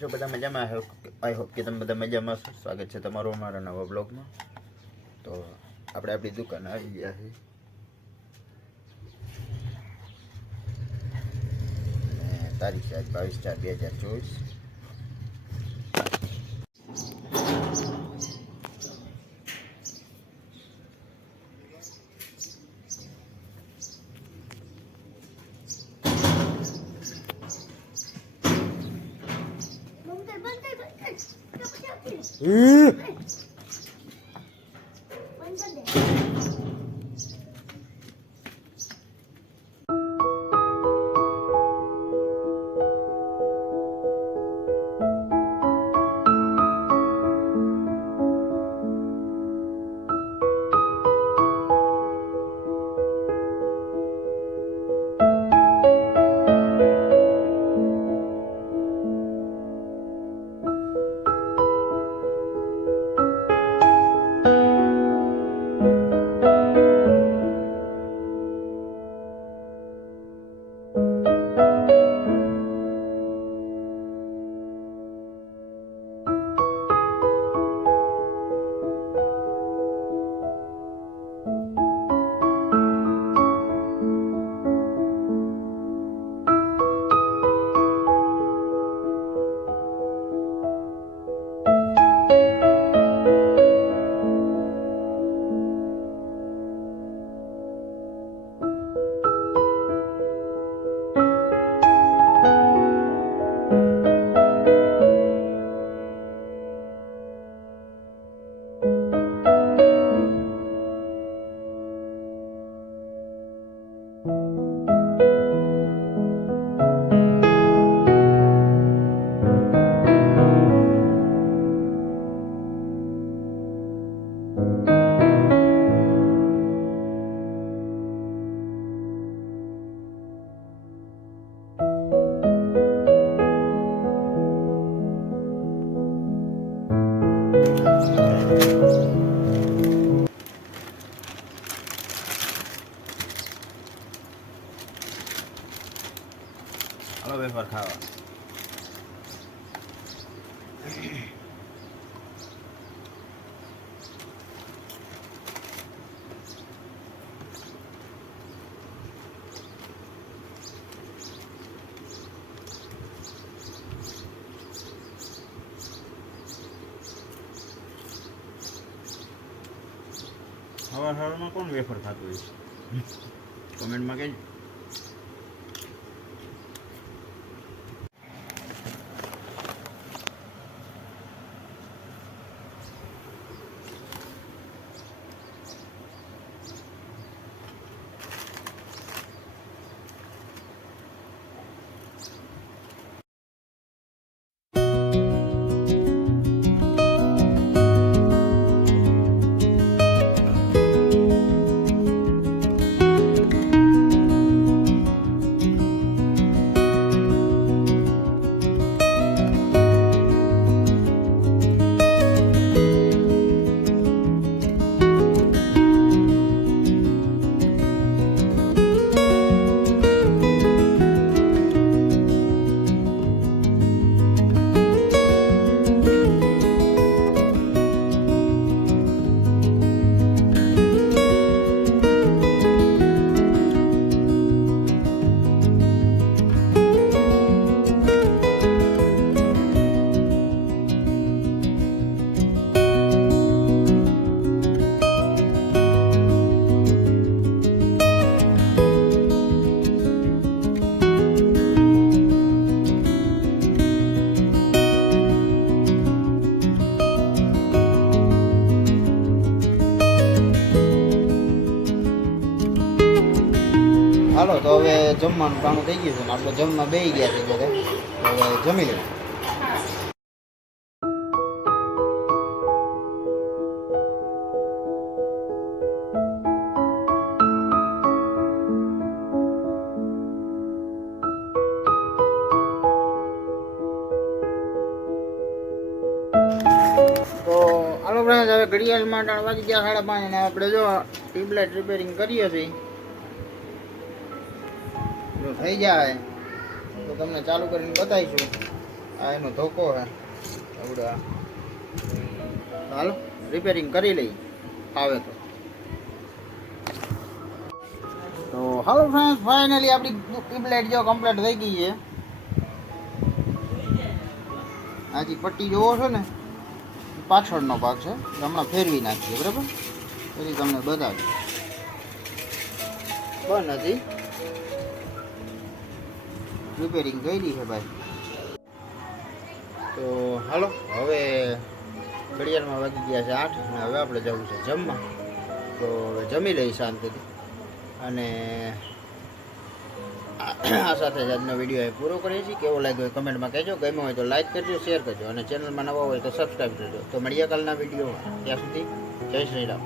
છો બધા મજામાં? આઈ હોપ કે તમે બધા મજામાં છો. સ્વાગત છે તમારું અમારા નવા બ્લોગમાં. તો આપણે આપણી દુકાન આવી ગયા છે. તારીખ છે આજ 22/4/2024. હાલો વેફર ખાવા. સવારમાં કોણ વેફર ખાતું હોય? કોમેન્ટમાં કહેજો. હાલો તો હવે જમવાનું ટાણું થઈ ગયું છે ને આપણે જમવા બેસી ગયા છે બધા. હવે જમી લઈએ. તો હાલો ફ્રેન્ડ્સ, હવે ઘડિયાળમાં ટાણ વાગી ગયા 5:30 અને આપણે જો ટ્યુબલાઇટ રિપેરિંગ કરીએ છીએ. જો થઈ જાય તો તમને ચાલુ કરીને બતાવીશું. આ એનો ધોકો હે આવડા. હાલો રિપેરિંગ કરી લઈ આવે તો હાલો ફ્રેન્ડ્સ, ફાઇનલી આપણી ટ્યુબલાઇટ જો કમ્પ્લીટ થઈ ગઈ છે. આજી પટ્ટી જોવો છો ને, પાછળનો ભાગ છે, હમણાં ફેરવી નાખીએ બરાબર, પછી તમને બતાવી. બંધ હતી, રિપેરિંગ કરી છે ભાઈ. તો હાલો હવે ઘડિયાળમાં વાગી ગયા છે 8 અને હવે આપણે જવું છે જમવા. તો હવે જમી લઈ શાંતિથી. અને આ સાથે જ આજનો વિડીયો અહીં પૂરો કરીએ છીએ. કેવો લાગ્યો હોય કમેન્ટમાં કહેજો. ગમ્યો હોય તો લાઈક કરજો, શેર કરજો અને ચેનલમાં નવા હોય તો સબસ્ક્રાઈબ કરજો. તો મળીએ કાલના વિડીયોમાં. ત્યાં સુધી જય શ્રી રામ.